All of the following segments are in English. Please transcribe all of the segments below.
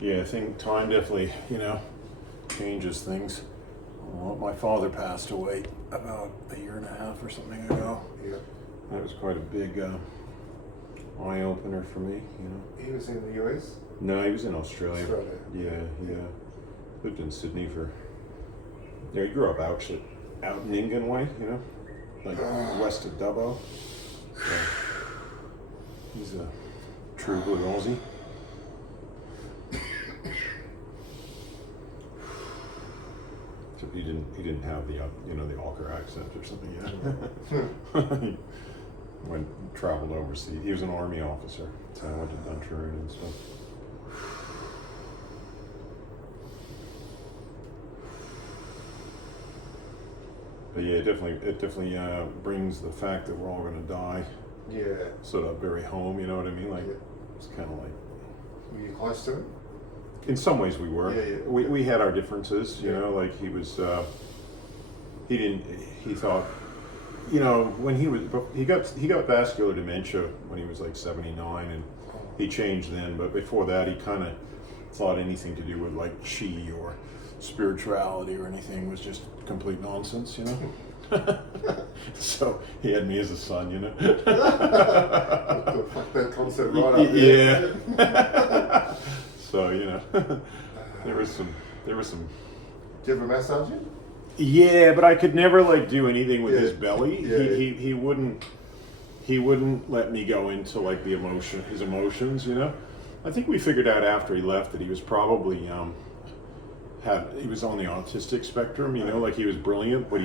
Yeah, I think time definitely, changes things. Well, my father passed away about a year and a half or something ago. Yeah. That was quite a big eye opener for me, He was in the US? No, he was in Australia. Australia. Yeah. Lived in Sydney for. Yeah, he grew up actually out in Ingan way, like west of Dubbo. So he's a true blue Aussie. Except he didn't have the the Aucker accent or something yet. He traveled overseas. He was an army officer, so I went to Duntroon and stuff. But yeah, it definitely brings the fact that we're all going to die. Yeah. Sort of very home, you know what I mean? Like it's kind of like. Were you close to him? In some ways, we were. Yeah. We had our differences, Like he was. He thought. When he got vascular dementia when he was like 79, and he changed then. But before that, he kind of thought anything to do with like chi or spirituality or anything was just complete nonsense, So he had me as a son, Fuck that concept right up there. Yeah. So there was some. Did you ever massage him? Yeah, but I could never like do anything with his belly. Yeah. He wouldn't let me go into like his emotions. I think we figured out after he left that he was probably he was on the autistic spectrum. Like he was brilliant, but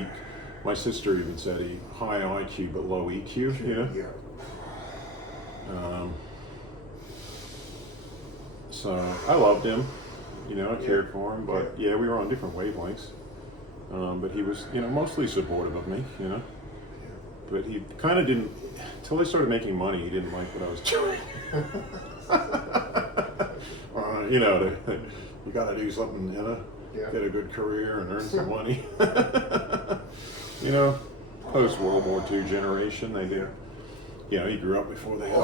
my sister even said he high IQ but low EQ. Yeah. So I loved him. I cared for him, but we were on different wavelengths. But he was, mostly supportive of me, But he kind of didn't, until I started making money, he didn't like what I was doing. You got to do something, get a good career and earn some money. Post World War II generation, they do. He grew up before they had.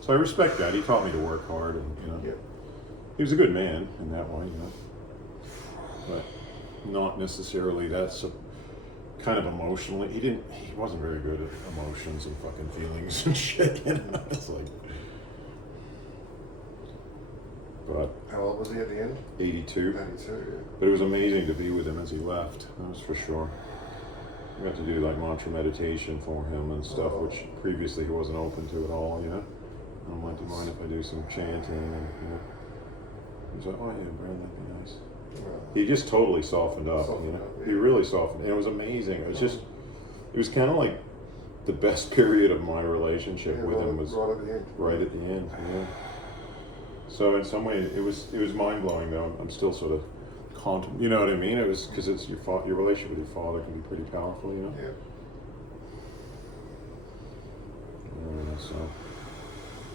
So I respect that. He taught me to work hard, and he was a good man in that way, but not necessarily that's kind of emotionally. He wasn't very good at emotions and fucking feelings and shit. It's like. But how old was he at the end? 82. 82, yeah. But it was amazing to be with him as he left. That was for sure. We got to do like mantra meditation for him and stuff, which previously he wasn't open to at all. I'm like, do you mind if I do some chanting? And he's like, oh yeah, Brad, that'd be nice. He just totally softened up. He really softened, and it was amazing. It was kind of like the best period of my relationship with him was right at the end. Right at the end. Yeah. So in some way, it was mind blowing though. I'm still sort of you know what I mean? It was because it's your relationship with your father can be pretty powerful, Yeah. So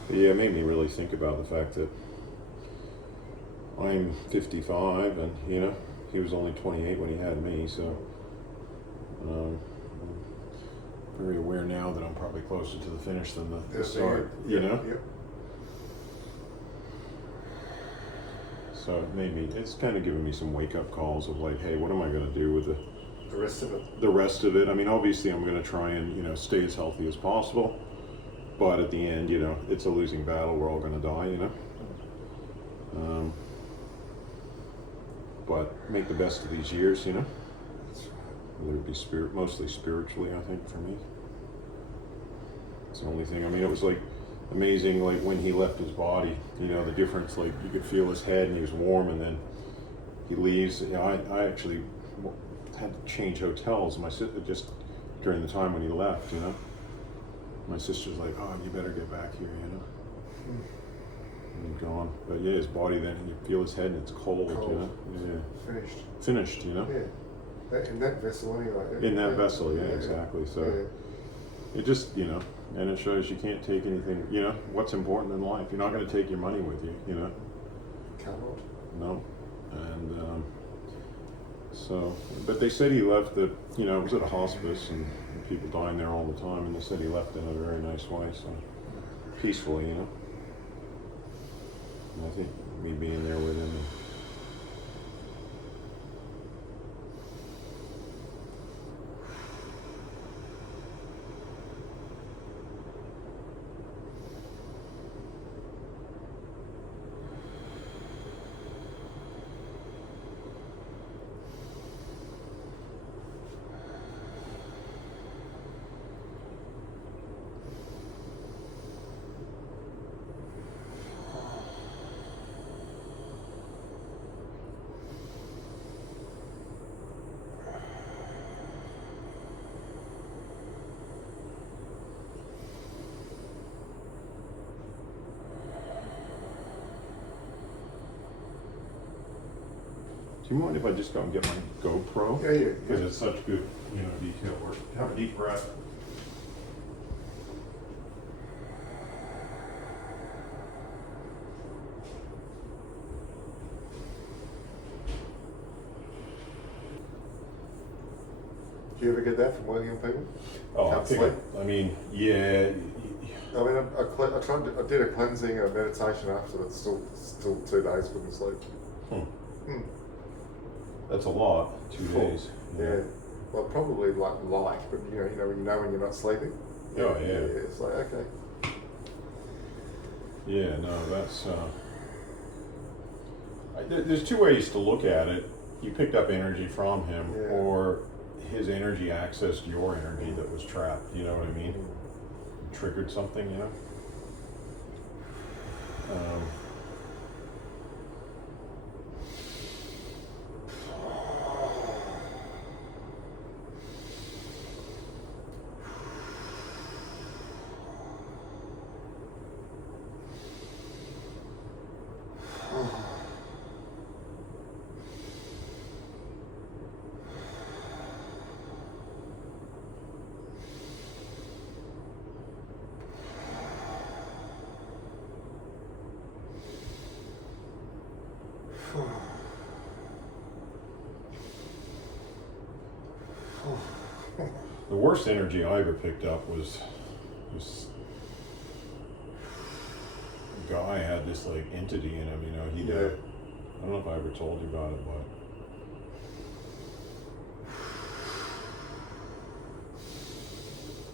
it made me really think about the fact that I'm 55 and he was only 28 when he had me, so I'm very aware now that I'm probably closer to the finish than the start, Yeah. So it's kind of given me some wake-up calls of like, hey, what am I going to do with the rest of it? The rest of it. I mean, obviously I'm going to try and, stay as healthy as possible, but at the end, it's a losing battle. We're all going to die, but make the best of these years, That's right. Whether it be mostly spiritually, I think, for me. It's the only thing. I mean, it was like amazing, like when he left his body, the difference, like you could feel his head and he was warm, and then he leaves. I actually had to change hotels. My sister, just during the time when he left, my sister's like, oh, you better get back here, And he's gone. But yeah, his body then, you feel his head and it's cold. Yeah. Finished, Yeah. In that vessel anyway. In that vessel, yeah, exactly. So it just, and it shows you can't take anything, what's important in life. You're not going to take your money with you, Cannot. No. And so, but they said he left it was at a hospice and people dying there all the time, and they said he left in a very nice way, so peacefully, you know. And I think me being there with him. Do you mind if I just go and get my GoPro? Yeah. Because it's such good, detail work. Have a deep breath. Do you ever get that from working on people? Oh, Can't I think, sleep? I mean, yeah. I mean, I did a cleansing, a meditation after that. Still 2 days couldn't sleep. That's a lot. 2 days. Yeah. Well, probably like light, but when you're not sleeping. Oh, yeah. It's like, okay. Yeah, no, that's. There's 2 ways to look at it. You picked up energy from him, Yeah. or his energy accessed your energy that was trapped. You know what I mean? Triggered something, you know. The worst energy I ever picked up was this guy had this like entity in him, he Yeah. I don't know if I ever told you about it, but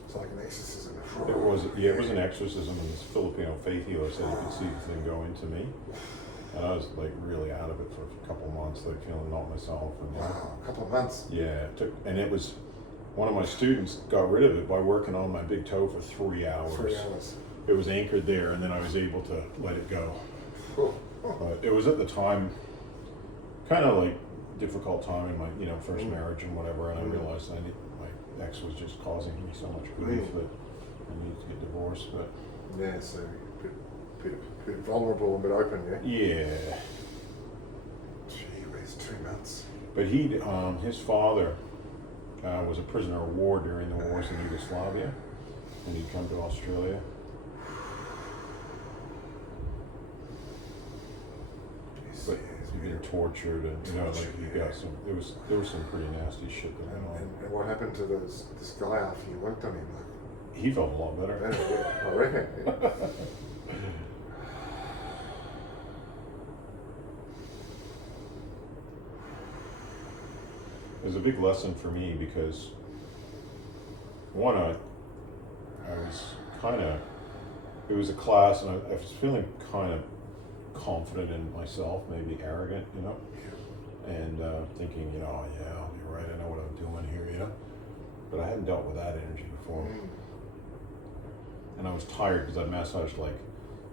It's like an exorcism. it was an exorcism, and this Filipino faith healer said he could see the thing go into me. And I was like really out of it for a couple months, like feeling not myself. And Wow, a couple of months. yeah, it was one of my students got rid of it by working on my big toe for 3 hours. 3 hours. It was anchored there, and then I was able to let it go. Oh. But it was at the time kind of like difficult time in my first marriage and whatever, and I realized my ex was just causing me so much grief that I needed to get divorced. But Yeah, so bit vulnerable and a bit open, yeah? yeah. Gee whiz, 2 months. But his father was a prisoner of war during the wars in Yugoslavia, and he'd come to Australia. But he'd been tortured, and there was some pretty nasty shit that went on. And what happened to this guy after you worked on him? He felt a lot better. I reckon. Yeah. It was a big lesson for me because one, I was it was a class, and I was feeling kind of confident in myself, maybe arrogant, and thinking, oh yeah, I'll be right, I know what I'm doing here, but I hadn't dealt with that energy before. And I was tired because I massaged like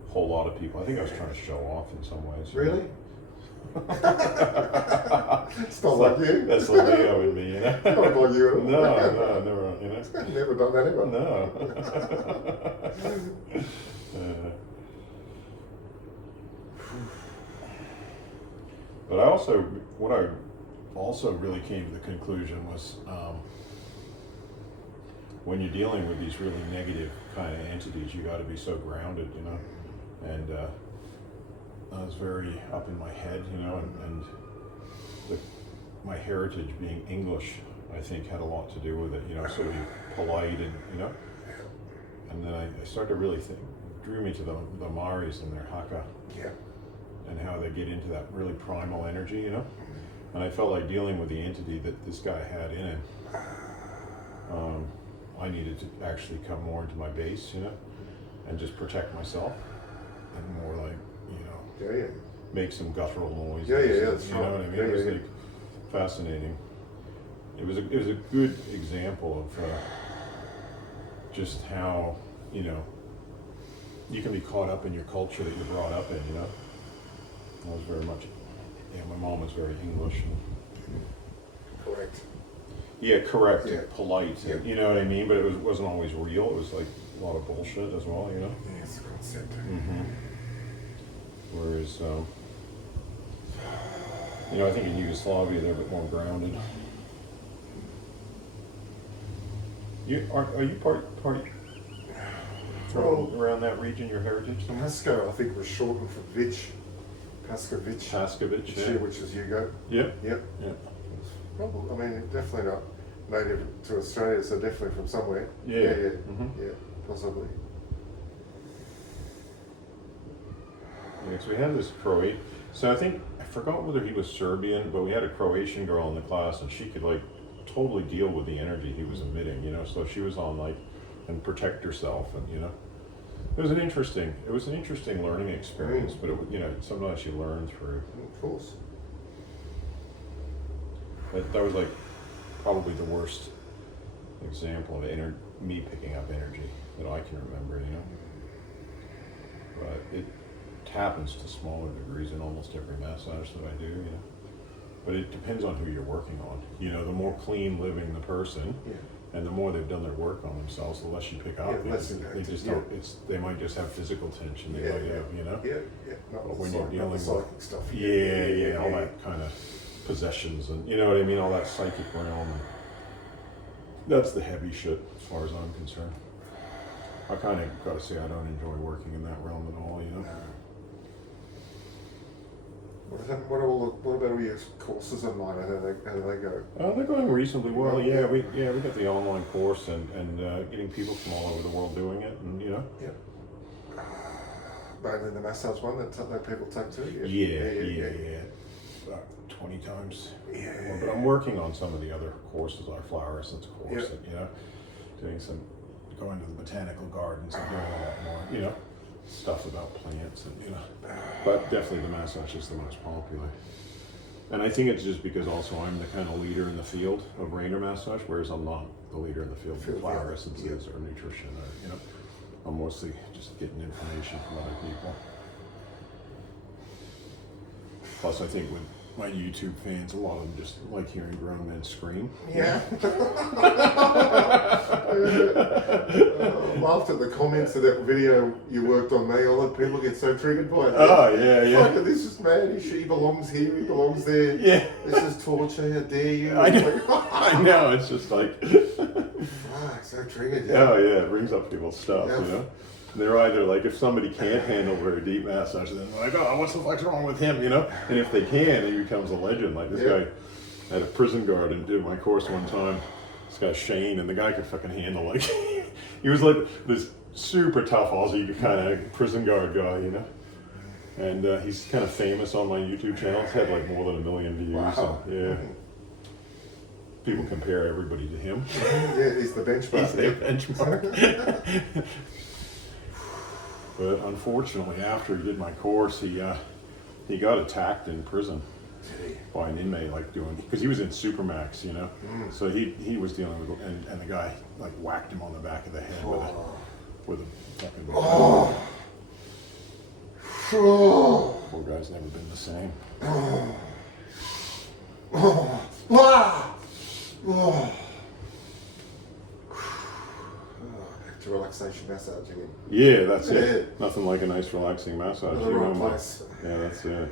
a whole lot of people. I think I was trying to show off in some ways. Really? It's not like you. That's the Leo in me, Not like you at all. No, never, Never done that ever. No. But what I also really came to the conclusion was when you're dealing with these really negative kind of entities, you got to be so grounded, and I was very up in my head, and my heritage being English, I think, had a lot to do with it, so being polite and then I started to really drew me to the Maoris and their haka, Yeah. and how they get into that really primal energy, you know. And I felt like dealing with the entity that this guy had in him. I needed to actually come more into my base, you know, and just protect myself, and more like, you know, Yeah, yeah. make some guttural noise. Yeah, yeah, that's you right. know what I mean? Yeah, It was yeah, like fascinating. It was a good example of just how, you know, you can be caught up in your culture that you're brought up in, you know. I was very much, yeah, my mom was very English. And, Correct. yeah, correct, Yeah. polite, Yeah. you know what I mean? But it wasn't always real. It was like a lot of bullshit as well, you know. Yeah, it's a concept. Mm-hmm. Whereas, you know, I think in Yugoslavia they're a bit more grounded. Are you part Well, around that region, your heritage somewhere? Pasco, I think, was shortened for Vich. Pascovic. Pascovich, yeah. Which is Yugo. Yep. Yep. Yeah. Probably, I mean, definitely not native to Australia, so definitely from somewhere. Yeah. Yeah, Mm-hmm. yeah, possibly. Yeah, so we had this Croatian. So I forgot whether he was Serbian, but we had a Croatian girl in the class, and she could like totally deal with the energy he was emitting, you know. So she was on like and protect herself, and you know, it was an interesting learning experience. But it, you know, sometimes you learn through. Of course. That was like probably the worst example of me picking up energy that I can remember, you know. But it happens to smaller degrees in almost every massage that I do, you know. But it depends on who you're working on. You know, the more clean living the person, Yeah. and the more they've done their work on themselves, the less you pick up. Yeah, less they impacted, just yeah. don't. They might just have physical tension. They Yeah, might yeah. have, you know. Yeah, yeah. Not But the when psych- you're dealing not the with psychic stuff. yeah, all that kind of possessions, and you know what I mean, all that psychic realm. And that's the heavy shit, as far as I'm concerned. I kind of got to say I don't enjoy working in that realm at all, you know. What about all your courses online? How do they go? They're going reasonably well. Yeah, we got the online course and getting people from all over the world doing it, and you know. Yeah. Mainly the massage one that people take too. Yeah. About 20 times. Yeah. More. But I'm working on some of the other courses, our flower essence course, Yeah. and, you know, going to the botanical gardens and doing a lot more, you know, stuff about plants and, you know. But definitely the massage is the most popular. And I think it's just because also I'm the kind of leader in the field of Raynor massage, whereas I'm not the leader in the field of flower essences or nutrition, or, you know. I'm mostly just getting information from other people. Plus, I think with my YouTube fans, a lot of them just like hearing grown men scream. Yeah. Laughed at the comments of that video you worked on me. All the people get so triggered by it. Oh, yeah. Fuck, this is mad. He belongs here. He belongs there. Yeah. This is torture. How dare you? I know. I know. It's just like. Fuck, so triggered. Yeah. Oh, yeah. It brings up people's stuff, Yeah. you know? They're either like, if somebody can't handle very deep massage, then they're like, oh, what's the fuck's wrong with him, you know? And if they can, he becomes a legend. Like this guy at a prison guard and did my course one time. This guy Shane, and the guy could fucking handle, like, he was like this super tough Aussie kind of prison guard guy, you know? And he's kind of famous on my YouTube channel. He's had like more than 1 million views. Wow. And, yeah. People compare everybody to him. Yeah, he's the benchmark. He's the benchmark. But unfortunately, after he did my course, he got attacked in prison by an inmate, like because he was in Supermax, you know. So he was dealing with, and the guy like whacked him on the back of the head with a fucking. Poor guy's never been the same. To relaxation massage again. Yeah, that's it. Nothing like a nice relaxing massage. The right place. Yeah, that's it.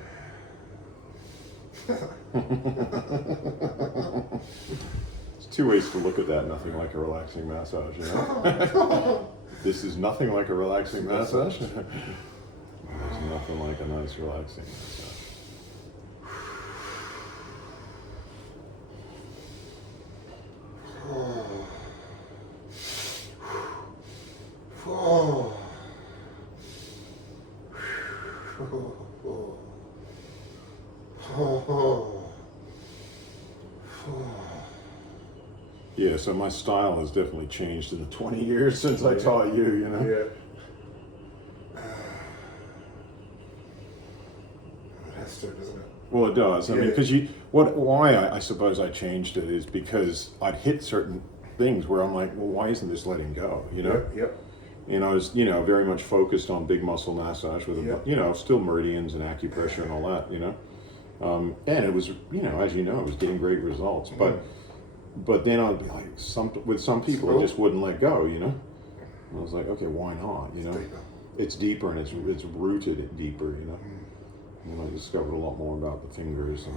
There's two ways to look at that. Nothing like a relaxing massage, you know. This is nothing like a relaxing massage. There's nothing like a nice relaxing massage. Yeah, so my style has definitely changed in the 20 years since I taught you, you know? Yeah. It has to, doesn't it? Well, it does. I mean, because why I suppose I changed it is because I'd hit certain things where I'm like, well, why isn't this letting go, you know? Yep. And I was, you know, very much focused on big muscle massage with, you know, still meridians and acupressure and all that, you know? And it was, you know, as you know, it was getting great results. But then I'd be like, with some people, it just wouldn't let go, you know? And I was like, okay, why not, you know? It's deeper and it's rooted deeper, you know? And I discovered a lot more about the fingers and